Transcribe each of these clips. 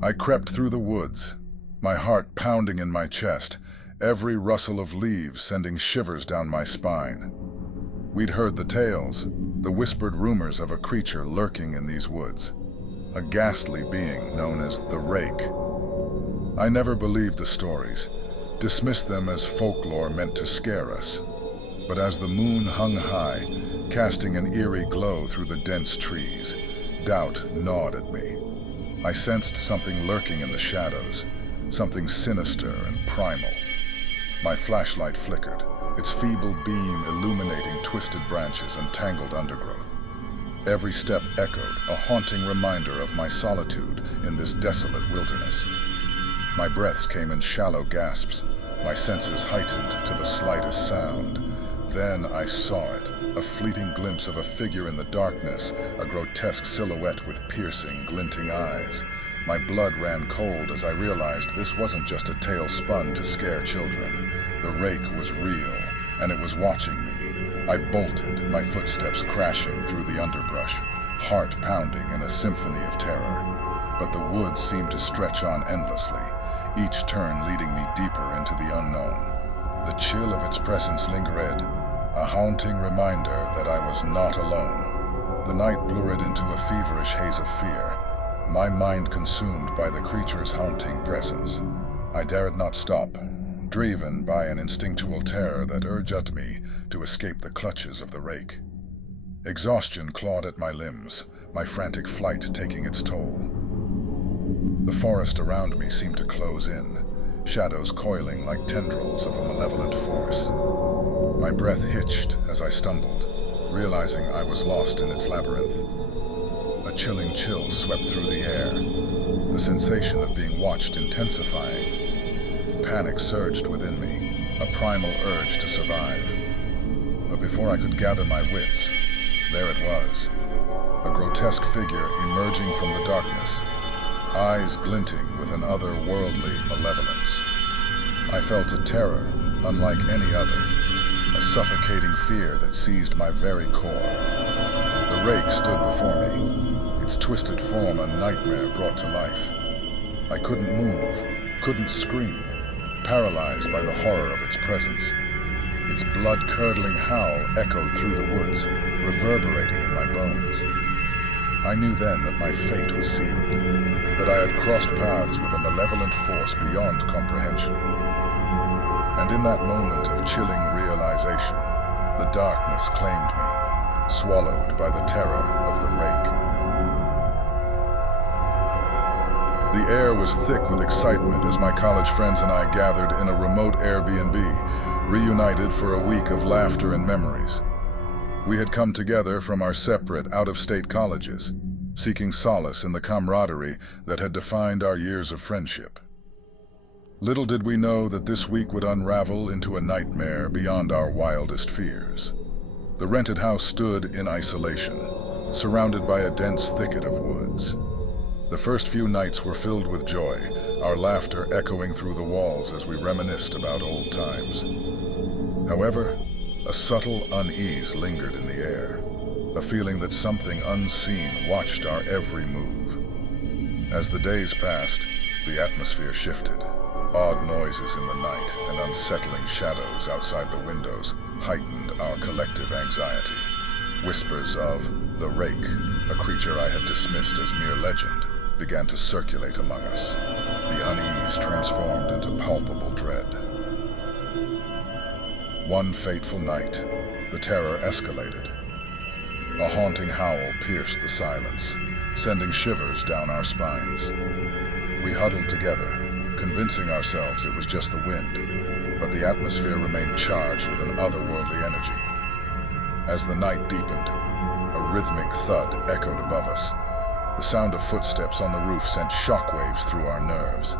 I crept through the woods, my heart pounding in my chest, every rustle of leaves sending shivers down my spine. We'd heard the tales, the whispered rumors of a creature lurking in these woods, a ghastly being known as the Rake. I never believed the stories, dismissed them as folklore meant to scare us. But as the moon hung high, casting an eerie glow through the dense trees, doubt gnawed at me. I sensed something lurking in the shadows, something sinister and primal. My flashlight flickered, its feeble beam illuminating twisted branches and tangled undergrowth. Every step echoed, a haunting reminder of my solitude in this desolate wilderness. My breaths came in shallow gasps, my senses heightened to the slightest sound. Then I saw it, a fleeting glimpse of a figure in the darkness, a grotesque silhouette with piercing, glinting eyes. My blood ran cold as I realized this wasn't just a tale spun to scare children. The Rake was real, and it was watching me. I bolted, my footsteps crashing through the underbrush, heart pounding in a symphony of terror. But the woods seemed to stretch on endlessly, each turn leading me deeper into the unknown. The chill of its presence lingered, a haunting reminder that I was not alone. The night blurred into a feverish haze of fear, my mind consumed by the creature's haunting presence. I dared not stop, driven by an instinctual terror that urged me to escape the clutches of the Rake. Exhaustion clawed at my limbs, my frantic flight taking its toll. The forest around me seemed to close in, shadows coiling like tendrils of a malevolent force. My breath hitched as I stumbled, realizing I was lost in its labyrinth. A chilling chill swept through the air, the sensation of being watched intensifying. Panic surged within me, a primal urge to survive. But before I could gather my wits, there it was, a grotesque figure emerging from the darkness, eyes glinting with an otherworldly malevolence. I felt a terror unlike any other, a suffocating fear that seized my very core. The Rake stood before me, its twisted form a nightmare brought to life. I couldn't move, couldn't scream, paralyzed by the horror of its presence. Its blood-curdling howl echoed through the woods, reverberating in my bones. I knew then that my fate was sealed, that I had crossed paths with a malevolent force beyond comprehension. And in that moment of chilling realization, the darkness claimed me, swallowed by the terror of the Rake. The air was thick with excitement as my college friends and I gathered in a remote Airbnb, reunited for a week of laughter and memories. We had come together from our separate, out-of-state colleges, seeking solace in the camaraderie that had defined our years of friendship. Little did we know that this week would unravel into a nightmare beyond our wildest fears. The rented house stood in isolation, surrounded by a dense thicket of woods. The first few nights were filled with joy, our laughter echoing through the walls as we reminisced about old times. However, a subtle unease lingered in the air, a feeling that something unseen watched our every move. As the days passed, the atmosphere shifted. Odd noises in the night and unsettling shadows outside the windows heightened our collective anxiety. Whispers of the Rake, a creature I had dismissed as mere legend, began to circulate among us. The unease transformed into palpable dread. One fateful night, the terror escalated. A haunting howl pierced the silence, sending shivers down our spines. We huddled together, convincing ourselves it was just the wind, but the atmosphere remained charged with an otherworldly energy. As the night deepened, a rhythmic thud echoed above us. The sound of footsteps on the roof sent shockwaves through our nerves.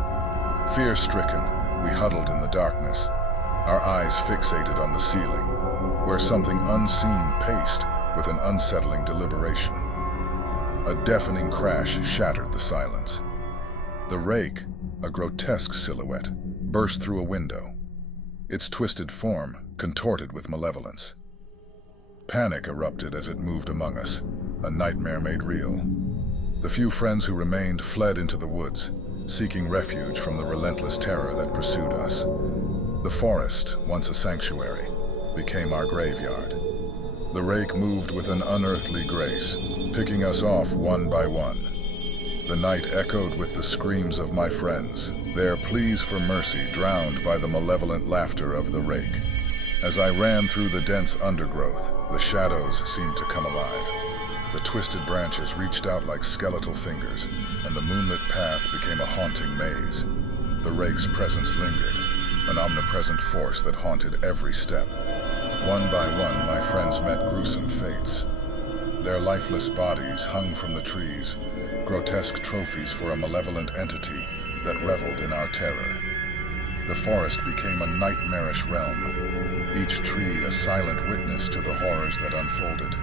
Fear-stricken, we huddled in the darkness, our eyes fixated on the ceiling, where something unseen paced with an unsettling deliberation. A deafening crash shattered the silence. The Rake, a grotesque silhouette, burst through a window, its twisted form contorted with malevolence. Panic erupted as it moved among us, a nightmare made real. The few friends who remained fled into the woods, seeking refuge from the relentless terror that pursued us. The forest, once a sanctuary, became our graveyard. The rake moved with an unearthly grace, picking us off one by one. The night echoed with the screams of my friends, their pleas for mercy drowned by the malevolent laughter of the rake. As I ran through the dense undergrowth, the shadows seemed to come alive. The twisted branches reached out like skeletal fingers, and the moonlit path became a haunting maze. The rake's presence lingered, an omnipresent force that haunted every step. One by one, my friends met gruesome fates. Their lifeless bodies hung from the trees, grotesque trophies for a malevolent entity that reveled in our terror. The forest became a nightmarish realm, each tree a silent witness to the horrors that unfolded.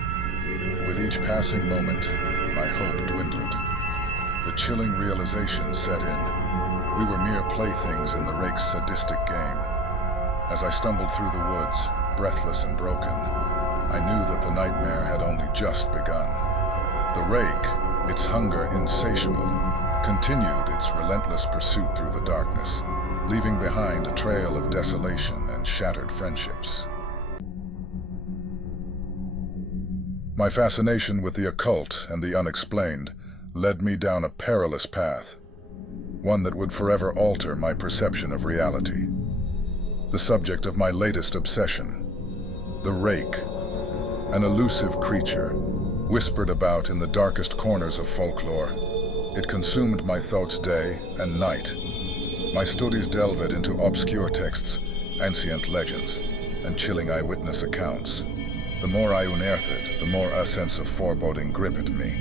With each passing moment, my hope dwindled. The chilling realization set in. We were mere playthings in the rake's sadistic game. As I stumbled through the woods, breathless and broken, I knew that the nightmare had only just begun. The rake, its hunger insatiable, continued its relentless pursuit through the darkness, leaving behind a trail of desolation and shattered friendships. My fascination with the occult and the unexplained led me down a perilous path, one that would forever alter my perception of reality. The subject of my latest obsession, the rake, an elusive creature, whispered about in the darkest corners of folklore. It consumed my thoughts day and night. My studies delved into obscure texts, ancient legends, and chilling eyewitness accounts. The more I unearthed, the more a sense of foreboding gripped me.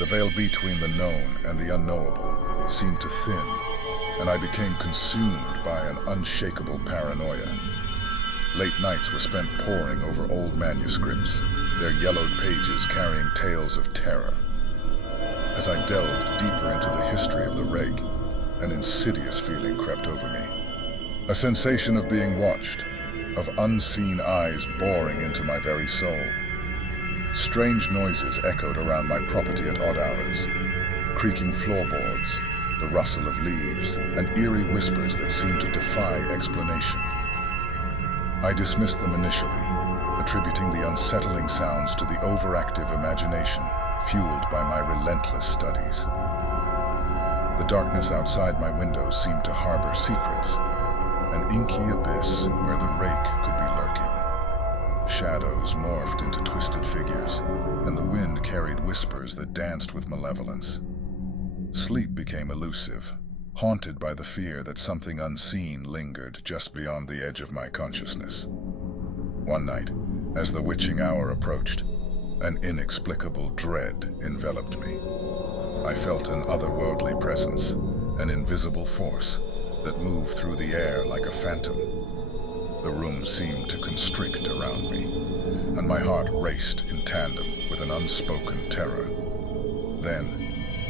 The veil between the known and the unknowable seemed to thin, and I became consumed by an unshakable paranoia. Late nights were spent poring over old manuscripts, their yellowed pages carrying tales of terror. As I delved deeper into the history of the rake, an insidious feeling crept over me. A sensation of being watched, of unseen eyes boring into my very soul. Strange noises echoed around my property at odd hours, creaking floorboards, the rustle of leaves, and eerie whispers that seemed to defy explanation. I dismissed them initially, attributing the unsettling sounds to the overactive imagination fueled by my relentless studies. The darkness outside my windows seemed to harbor secrets, an inky abyss where the rake could be lurking. Shadows morphed into twisted figures, and the wind carried whispers that danced with malevolence. Sleep became elusive, haunted by the fear that something unseen lingered just beyond the edge of my consciousness. One night, as the witching hour approached, an inexplicable dread enveloped me. I felt an otherworldly presence, an invisible force that moved through the air like a phantom. The room seemed to constrict around me, and my heart raced in tandem with an unspoken terror. Then,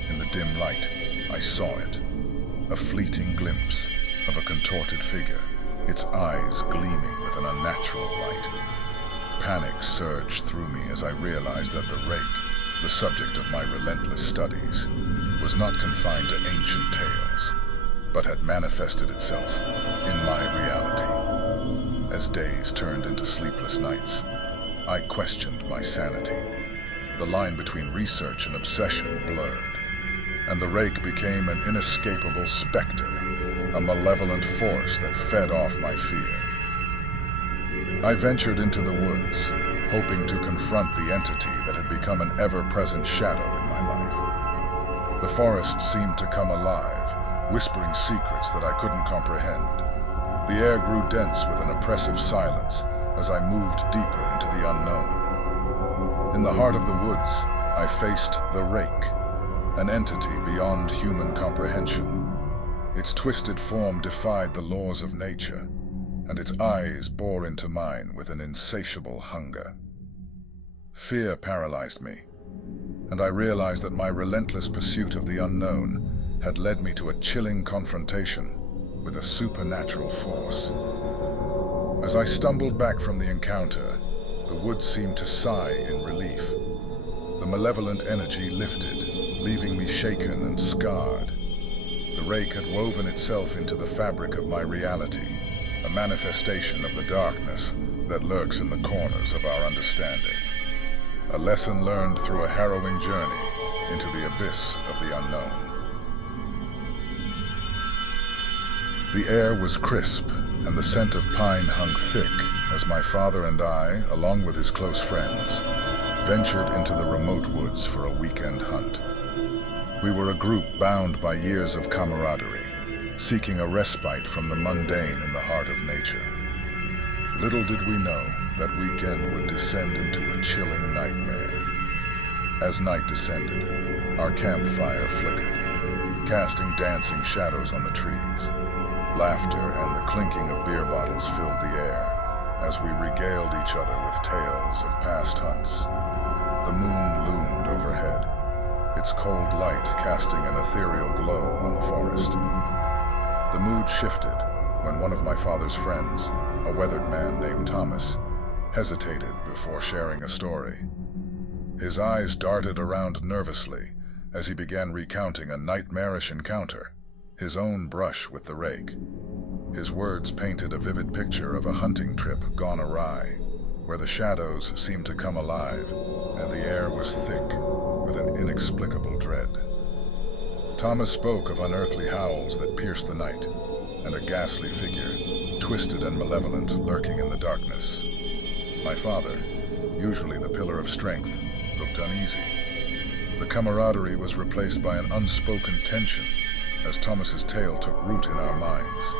in the dim light, I saw it, a fleeting glimpse of a contorted figure, its eyes gleaming with an unnatural light. Panic surged through me as I realized that the rake, the subject of my relentless studies, was not confined to ancient tales, but had manifested itself in my reality. As days turned into sleepless nights, I questioned my sanity. The line between research and obsession blurred, and the rake became an inescapable specter, a malevolent force that fed off my fear. I ventured into the woods, hoping to confront the entity that had become an ever-present shadow in my life. The forest seemed to come alive, whispering secrets that I couldn't comprehend. The air grew dense with an oppressive silence as I moved deeper into the unknown. In the heart of the woods, I faced the rake, an entity beyond human comprehension. Its twisted form defied the laws of nature, and its eyes bore into mine with an insatiable hunger. Fear paralyzed me, and I realized that my relentless pursuit of the unknown had led me to a chilling confrontation with a supernatural force. As I stumbled back from the encounter, the woods seemed to sigh in relief. The malevolent energy lifted, leaving me shaken and scarred. The rake had woven itself into the fabric of my reality, a manifestation of the darkness that lurks in the corners of our understanding. A lesson learned through a harrowing journey into the abyss of the unknown. The air was crisp, and the scent of pine hung thick as my father and I, along with his close friends, ventured into the remote woods for a weekend hunt. We were a group bound by years of camaraderie, seeking a respite from the mundane in the heart of nature. Little did we know that weekend would descend into a chilling nightmare. As night descended, our campfire flickered, casting dancing shadows on the trees. Laughter and the clinking of beer bottles filled the air as we regaled each other with tales of past hunts. The moon loomed overhead, its cold light casting an ethereal glow on the forest. The mood shifted when one of my father's friends, a weathered man named Thomas, hesitated before sharing a story. His eyes darted around nervously as he began recounting a nightmarish encounter, his own brush with the rake. His words painted a vivid picture of a hunting trip gone awry, where the shadows seemed to come alive and the air was thick with an inexplicable dread. Thomas spoke of unearthly howls that pierced the night and a ghastly figure, twisted and malevolent, lurking in the darkness. My father, usually the pillar of strength, looked uneasy. The camaraderie was replaced by an unspoken tension as Thomas's tale took root in our minds.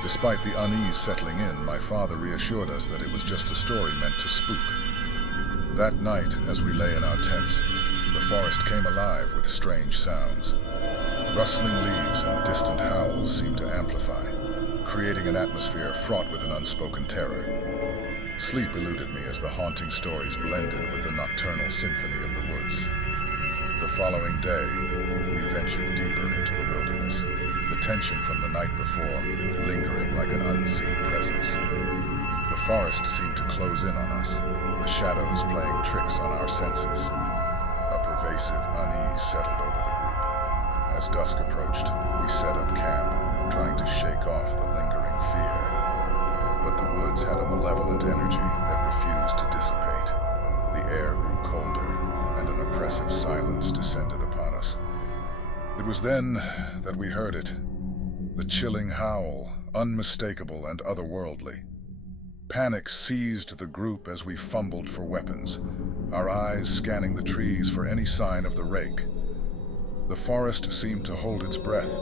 Despite the unease settling in, my father reassured us that it was just a story meant to spook. That night, as we lay in our tents, the forest came alive with strange sounds. Rustling leaves and distant howls seemed to amplify, creating an atmosphere fraught with an unspoken terror. Sleep eluded me as the haunting stories blended with the nocturnal symphony of the woods. The following day, we ventured deeper into the wilderness, the tension from the night before lingering like an unseen presence. The forest seemed to close in on us, the shadows playing tricks on our senses. A pervasive unease settled over the group. As dusk approached, we set up camp, trying to shake off the lingering fear. But the woods had a malevolent energy that refused to dissipate. The air grew colder, and an oppressive silence descended upon us. It was then that we heard it. The chilling howl, unmistakable and otherworldly. Panic seized the group as we fumbled for weapons, our eyes scanning the trees for any sign of the rake. The forest seemed to hold its breath,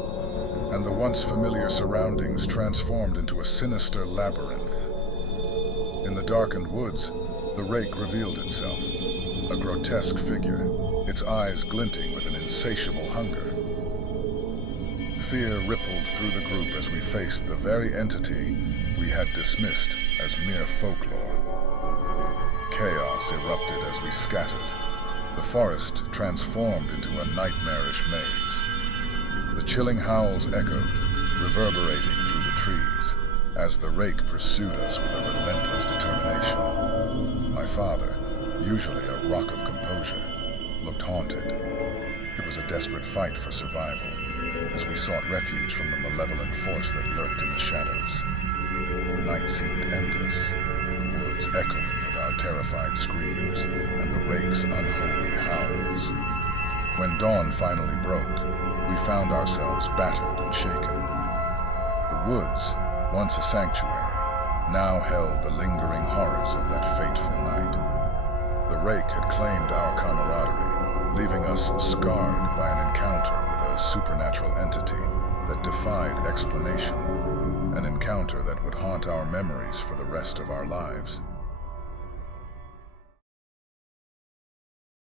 and the once familiar surroundings transformed into a sinister labyrinth. In the darkened woods, the rake revealed itself, a grotesque figure, its eyes glinting with an insatiable hunger. Fear rippled through the group as we faced the very entity we had dismissed as mere folklore. Chaos erupted as we scattered. The forest transformed into a nightmarish maze. The chilling howls echoed, reverberating through the trees, as the rake pursued us with a relentless determination. My father, usually a rock of composure, looked haunted. It was a desperate fight for survival, as we sought refuge from the malevolent force that lurked in the shadows. The night seemed endless, the woods echoing with our terrified screams and the rake's unholy howls. When dawn finally broke, we found ourselves battered and shaken. The woods, once a sanctuary, now held the lingering horrors of that fateful night. The rake had claimed our camaraderie, leaving us scarred by an encounter with a supernatural entity that defied explanation, an encounter that would haunt our memories for the rest of our lives.